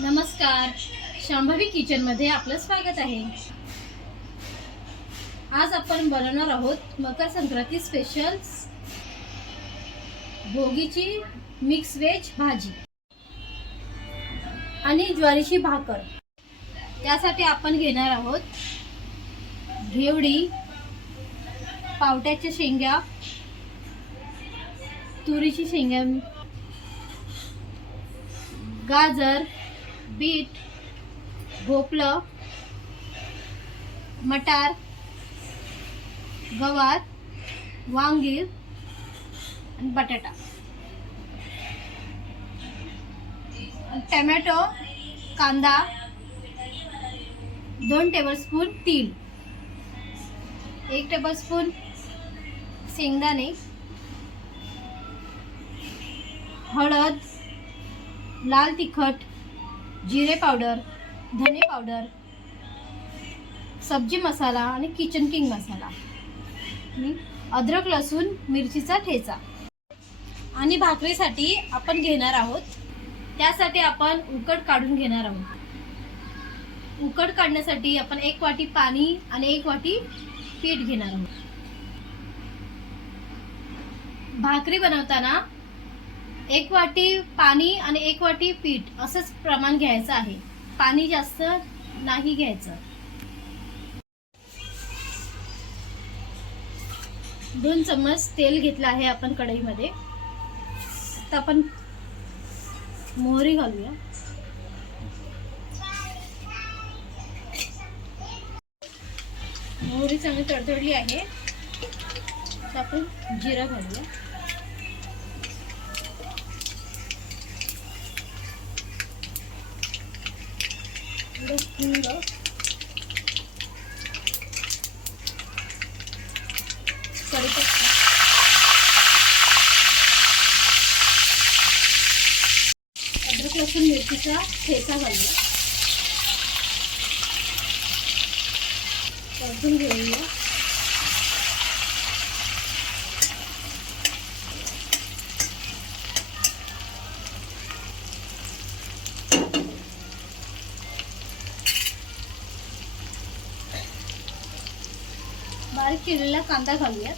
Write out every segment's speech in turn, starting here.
नमस्कार, शांभवी किचनमध्ये आपलं स्वागत आहे। आज आपण बनवणार आहोत Makar Sankranti special भोगीची mix veg भाजी आणि ज्वारीची भाकर। त्यासाठी आपण घेणार आहोत घेवडी, पावट्याच्या शेंगा, तुरीची शेंगा, गाजर, बीट, भोपळं, मटार, गवार, वांगी आणि बटाटा, टोमॅटो, कांदा, 2 टेबलस्पून तीळ, 1 टेबलस्पून शेंगदाणे, हळद, लाल तिखट, जिरे पावडर, धने पावडर, सब्जी मसाला आणि किचन किंग मसाला, अद्रक लसूण मिरचीचा ठेचा। आणि भाकरीसाठी आपण घेणार आहोत, त्यासाठी आपण उकड काढून घेणार आहोत। उकड काढण्यासाठी आपण 1 वाटी पाणी आणि 1 वाटी पीठ घेणार आहोत। भाकरी बनवताना 1 वाटी पाणी आणि 1 वाटी पीठ असंच प्रमाण घ्यायचं आहे, पाणी जास्त नाही घ्यायचं। 2 चम्मच तेल घेतलं आहे आपण कढईमध्ये। आता आपण मोहरी घालूया। मोहरी चांगली तडतडली आहे, आता आपण जिरा घालूया। अद्रक लसूण मिरचीचा ठेचा घालूया, परतून घेऊया। बारीक चिरलेला कांदा घालूया।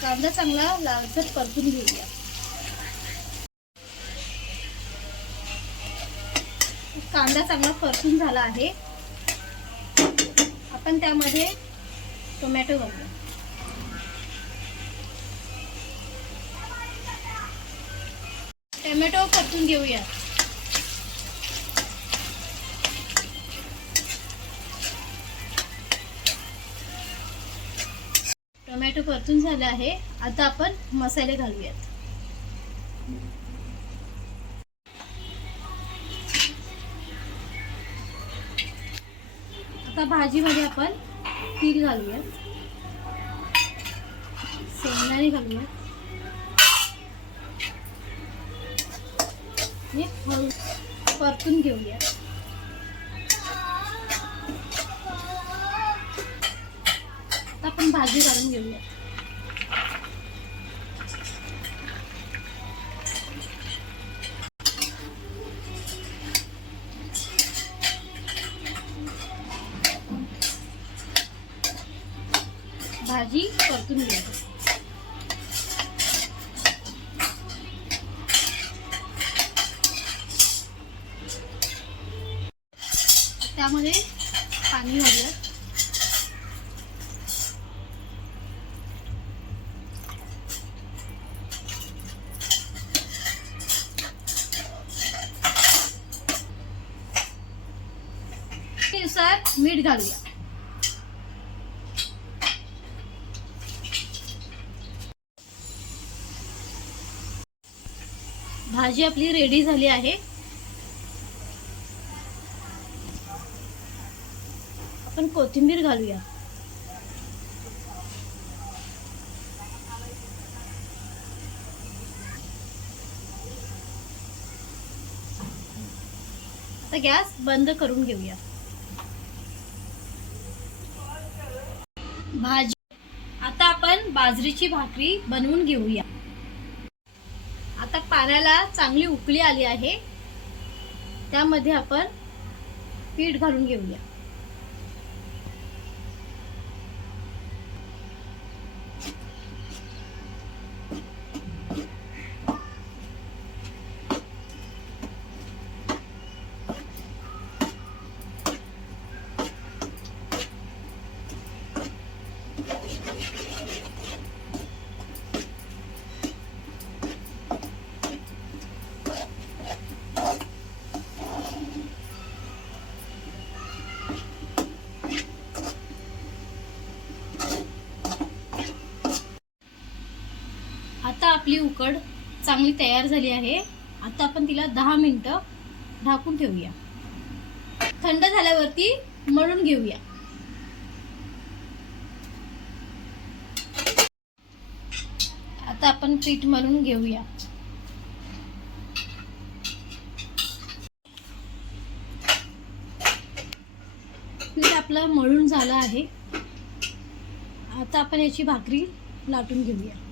कांदा चांगला लालसर परतून घेऊया। कांदा चांगला परतून झाला आहे, आपण त्यामध्ये टोमॅटो घालूया। टोमॅटो परतून घेऊया। टोमॅटो परतून झाला आहे, आता आपण मसाले घालूयात। आता भाजीमध्ये आपण तीळ घालूया, शेंगदाणे घालूया, हे परतून घेऊया। आपण भाजी काढून घेऊया। भाजी परतून घ्या। त्यामध्ये पाणी घालूया। नुसार मीठ घालूया। भाजी आपली रेडी झाली आहे, आपण कोथिंबीर घालूया। आता गॅस बंद करून घेऊया। भाजी आता आपण बाजरीची भाकरी बनवून घेऊया। आता पाण्याला चांगली उकळी आली आहे, त्यामध्ये आपण पीठ घालून घेऊया. आता आपली उकड चांगली तयार झाली आहे. आता आपण तिला 10 मिनिटं ढाकून ठेवूया. थंड झाल्यावरती मळून घेऊया. आता आपण पीठ मळून घेऊया. पीठ आपलं मळून झालं आहे. आता आपण याची भाकरी लाटून घेऊया.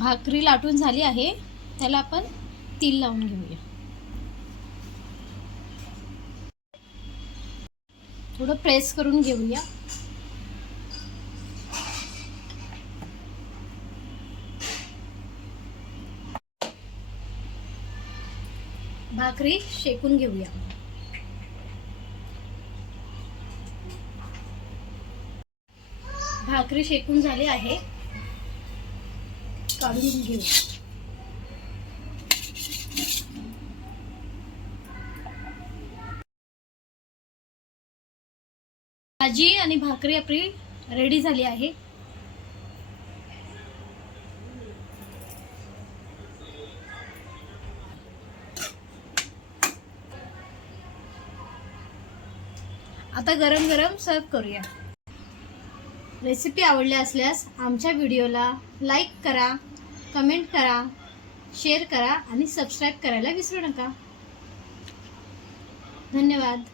भाकरी लाटून झाली आहे, त्याला आपण तेल लावून घेऊया. थोडं प्रेस करून घेऊया. भाकरी शेकून घेऊया. भाकरी शेकून झाली आहे, काढून घेऊ. भाजी आणि भाकरी आपली रेडी झाली आहे. आता गरम गरम सर्व करूया. रेसिपी आवडली असल्यास आमच्या व्हिडिओला लाईक करा, कमेंट करा, शेअर करा आणि सबस्क्राईब करायला विसरू नका. धन्यवाद.